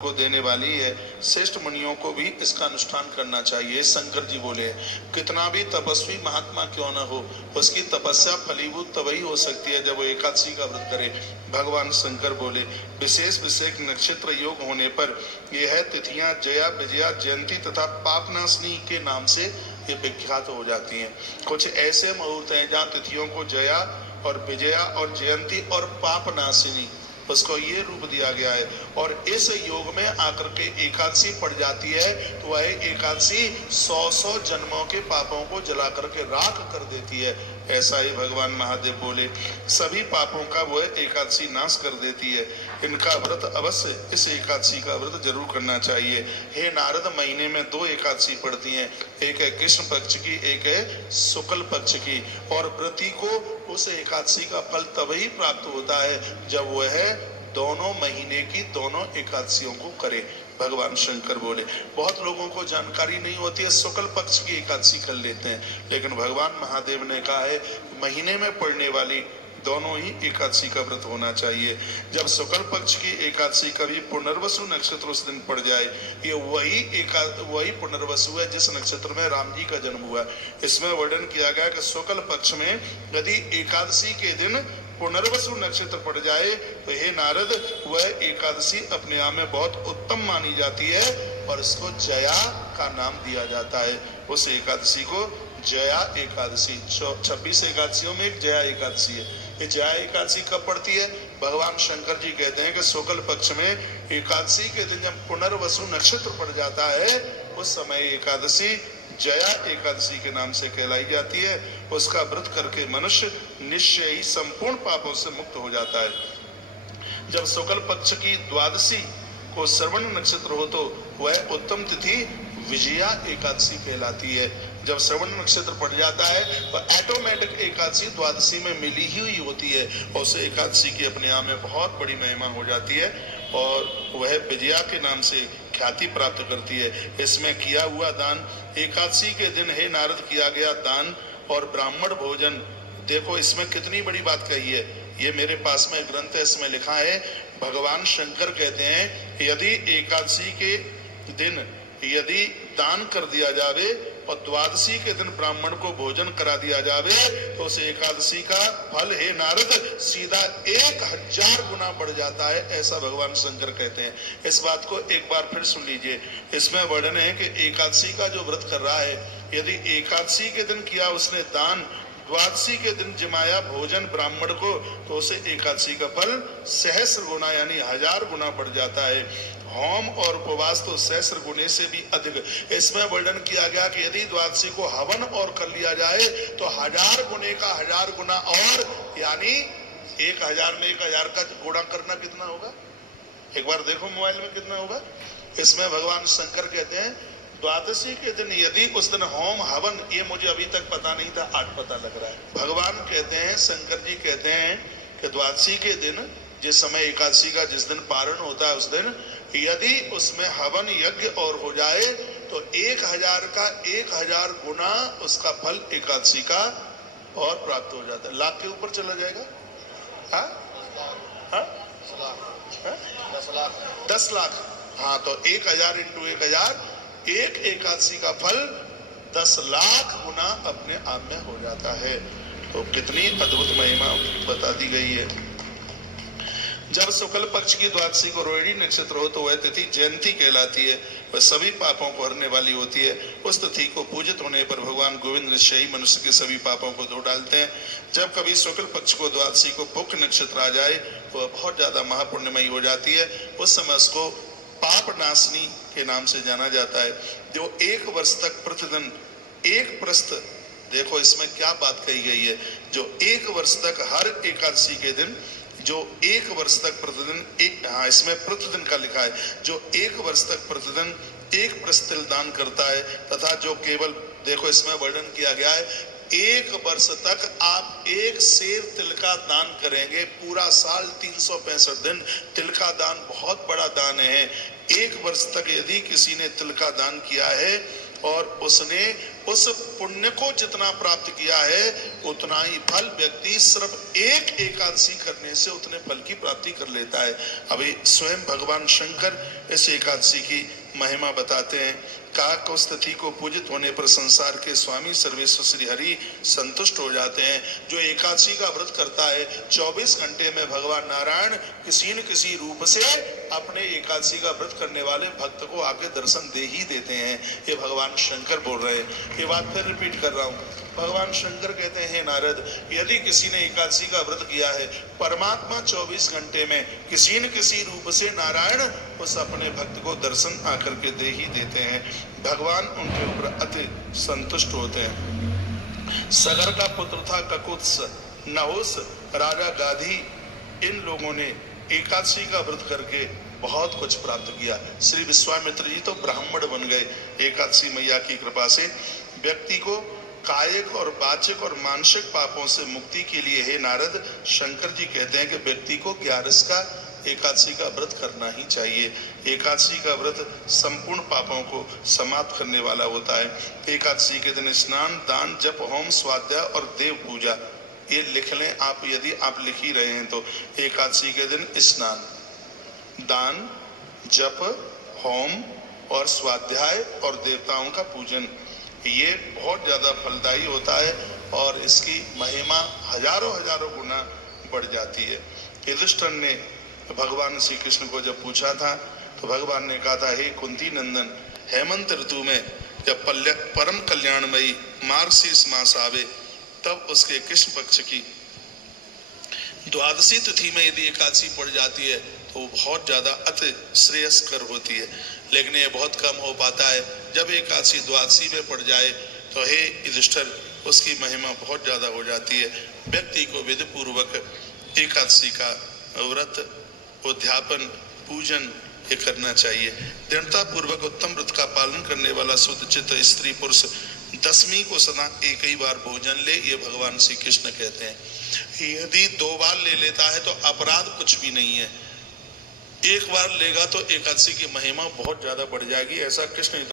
को देने वाली है। श्रेष्ठ मुनियों को भी इसका अनुष्ठान करना चाहिए। शंकर जी बोले, कितना भी तपस्वी महात्मा क्यों न हो, उसकी तपस्या फलीभूत तभी हो सकती है जब वो एकादशी का व्रत करे। भगवान शंकर बोले, विशेष विशेष नक्षत्र योग होने पर यह तिथियां जया, विजया, जयंती तथा पापनाशनी के नाम से ये विख्यात हो जाती हैं। कुछ ऐसे मुहूर्त हैं जहाँ तिथियों को जया और विजया और जयंती और पापनाशिनी उसको ये रूप दिया गया है। और इस योग में आकर के एकादशी पड़ जाती है तो वह एकादशी 100 जन्मों के पापों को जला करके राख कर देती है। ऐसा ही भगवान महादेव बोले, सभी पापों का वह एकादशी नाश कर देती है। इनका व्रत अवश्य, इस एकादशी का व्रत जरूर करना चाहिए। हे नारद, महीने में 2 एकादशी पड़ती हैं, एक है कृष्ण पक्ष की, एक है शुक्ल पक्ष की। और व्रती को उस एकादशी का फल तभी प्राप्त होता है जब वह दोनों महीने की दोनों एकादशियों को करे। भगवान शंकर बोले, बहुत लोगों को जानकारी नहीं होती है, शुक्ल पक्ष की एकादशी कर लेते हैं, लेकिन भगवान महादेव ने कहा है महीने में पड़ने वाली दोनों ही एकादशी का व्रत होना चाहिए। जब शुक्ल पक्ष की एकादशी कभी पुनर्वसु नक्षत्र उस दिन पड़ जाए, ये वही पुनर्वसु है जिस नक्षत्र में राम जी का जन्म हुआ। इसमें वर्णन किया गया कि शुक्ल पक्ष में यदि एकादशी के दिन पुनर्वसु नक्षत्र पड़ जाए तो हे नारद, वह एकादशी अपने आप में बहुत उत्तम मानी जाती है और इसको जया का नाम दिया जाता है। उस एकादशी को जया एकादशी, 26 एकादशियों में एक जया एकादशी है। ये जया एकादशी कब पड़ती है? भगवान शंकर जी कहते हैं कि शुक्ल पक्ष में एकादशी के दिन जब पुनर्वसु नक्षत्र पड़ जाता है उस समय एकादशी जया एकादशी के नाम से कहलाई जाती है। उसका व्रत करके मनुष्य निश्चय ही संपूर्ण पापों से मुक्त हो जाता है। जब शुक्ल पक्ष की द्वादशी को श्रवण नक्षत्र हो तो वह उत्तम तिथि विजया एकादशी कहलाती है। जब श्रवण नक्षत्र पड़ जाता है तो ऑटोमेटिक एकादशी द्वादशी में मिली ही होती है और उस एकादशी की अपने आप में बहुत बड़ी महिमा हो जाती है और वह विजया के नाम से ख्याति प्राप्त करती है। इसमें किया हुआ दान, एकादशी के दिन हे नारद किया गया दान और ब्राह्मण भोजन, देखो इसमें कितनी बड़ी बात कही है। ये मेरे पास में ग्रंथ है, इसमें लिखा है, भगवान शंकर कहते हैं यदि एकादशी के दिन यदि दान कर दिया जावे और द्वादशी के दिन ब्राह्मण को भोजन करा दिया जावे तो उस एकादशी का फल हे नारद सीधा 1000 गुना बढ़ जाता है, ऐसा भगवान शंकर कहते हैं। इस बात को एक बार फिर सुन लीजिए। इसमें वर्णन है कि एकादशी का जो व्रत कर रहा है, यदि एकादशी के दिन किया उसने दान, द्वादशी के दिन जमाया भोजन ब्राह्मण को, तो उसे एकादशी का फल सहस्र गुना यानी 1000 गुना बढ़ जाता है। होम और उपवास तो सहस्र गुने से भी अधिक। इसमें वर्णन किया गया कि यदि द्वादशी को हवन और कर लिया जाए तो 1000 गुने का 1000 गुना और, यानी 1000 में 1000 का गुणा करना कितना होगा? एक बार देखो मोबाइल में कितना होगा। इसमें भगवान शंकर कहते हैं द्वादशी के दिन यदि उस दिन होम हवन, ये मुझे अभी तक पता नहीं था, आज पता लग रहा है। भगवान कहते हैं, शंकर जी कहते हैं कि द्वादशी के दिन जिस समय एकादशी का जिस दिन पारण होता है उस दिन यदि उसमें हवन यज्ञ और हो जाए तो 1000 का 1000 गुना उसका फल एकादशी का और प्राप्त हो जाता है। लाख के ऊपर चला जाएगा। हाँ हाँ 10 लाख। हाँ, तो 1000 इंटू 1000, एक एकादशी का फल 10 लाख गुना अपने आप में हो जाता है। तो कितनी अद्भुत महिमा बता दी गई है। जब शुक्ल पक्ष की द्वादशी को रोहिणी नक्षत्र हो तो वह तिथि जयंती कहलाती है। वह सभी पापों को हरने वाली होती है। उस तिथि को पूजित होने पर भगवान गोविंद निश्चय ही मनुष्य के सभी पापों को धो डालते हैं। जब कभी शुक्ल पक्ष को द्वादशी को पुख नक्षत्र आ जाए तो वह बहुत ज्यादा महापुण्यमयी हो जाती है। उस समय उसको पाप नाशनी के नाम से जाना जाता है। जो 1 वर्ष तक प्रतिदिन एक प्रस्थ, देखो इसमें क्या बात कही गई है, जो 1 वर्ष तक हर एकादशी के दिन, जो 1 वर्ष तक प्रतिदिन हाँ इसमें प्रतिदिन का लिखा है, जो 1 वर्ष तक प्रतिदिन 1 प्रस्थ तिल दान करता है तथा जो केवल, देखो इसमें वर्णन किया गया है, 1 वर्ष तक आप 1 सेर तिल का दान करेंगे, पूरा साल 365 दिन तिल का दान बहुत बड़ा दान है। 1 वर्ष तक यदि किसी ने तिल का दान किया है और उसने उस पुण्य को जितना प्राप्त किया है उतना ही फल व्यक्ति सिर्फ एक एकादशी करने से उतने फल की प्राप्ति कर लेता है। अभी स्वयं भगवान शंकर इस एकादशी की महिमा बताते हैं। काकस्थिति को पूजित होने पर संसार के स्वामी सर्वेश्वर श्री हरि संतुष्ट हो जाते हैं। जो एकादशी का व्रत करता है 24 घंटे में भगवान नारायण किसी न किसी रूप से अपने एकादशी का व्रत करने वाले भक्त को आके दर्शन दे ही देते हैं। ये भगवान शंकर बोल रहे हैं। ये बात फिर रिपीट कर रहा हूँ। भगवान शंकर कहते हैं, नारद, यदि किसी ने एकादशी का व्रत किया है, परमात्मा 24 घंटे में किसी न किसी रूप से नारायण उस अपने भक्त को दर्शन आकर के दे ही देते हैं। भगवान उनके ऊपर अति संतुष्ट होते हैं। सगर का पुत्र था ककुत्स, नहुस, राजा गाधी। इन लोगों ने एकादशी का व्रत करके बहुत कुछ प्राप्त किया। श्री विश्वामित्र जी तो ब्राह्मण बन गए। एकादशी मैया की कृपा से व्यक्ति को कायिक और वाचिक और मानसिक पापों से मुक्ति के लिए, हे नारद, शंकर जी कहते हैं कि व्यक्ति को 11 का एकादशी का व्रत करना ही चाहिए। एकादशी का व्रत संपूर्ण पापों को समाप्त करने वाला होता है। एकादशी के दिन स्नान, दान, जप, होम, स्वाध्याय और देव पूजा, ये लिख लें आप, यदि आप लिख ही रहे हैं तो। एकादशी के दिन स्नान, दान, जप, होम और स्वाध्याय और देवताओं का पूजन, ये बहुत ज्यादा फलदायी होता है और इसकी महिमा हजारों हजारों गुना बढ़ जाती है। युधिष्ठिर ने भगवान श्री कृष्ण को जब पूछा था तो भगवान ने कहा था, हे कुंती नंदन, हेमंत ऋतु में जब परम कल्याणमयी मार्गशीर्ष मास आवे तब उसके कृष्ण पक्ष की द्वादशी तिथि में यदि एकादशी पड़ जाती है तो बहुत ज्यादा अति श्रेयस्कर होती है। लेकिन ये बहुत कम हो पाता है। जब एकादशी द्वादशी में पड़ जाए तो हे युधिष्ठिर, उसकी महिमा बहुत ज्यादा हो जाती है। व्यक्ति को विधि पूर्वक एकादशी का व्रत, उद्यापन, पूजन ये करना चाहिए। दृढ़ता पूर्वक उत्तम व्रत का पालन करने वाला शुद्ध चित्त स्त्री पुरुष दशमी को सदा एक ही बार भोजन ले, ये भगवान श्री कृष्ण कहते हैं। यदि 2 बार ले लेता है तो अपराध कुछ भी नहीं है। एक बार लेगा तो एकादशी की महिमा बहुत ज्यादा बढ़ जाएगी, ऐसा कृष्ण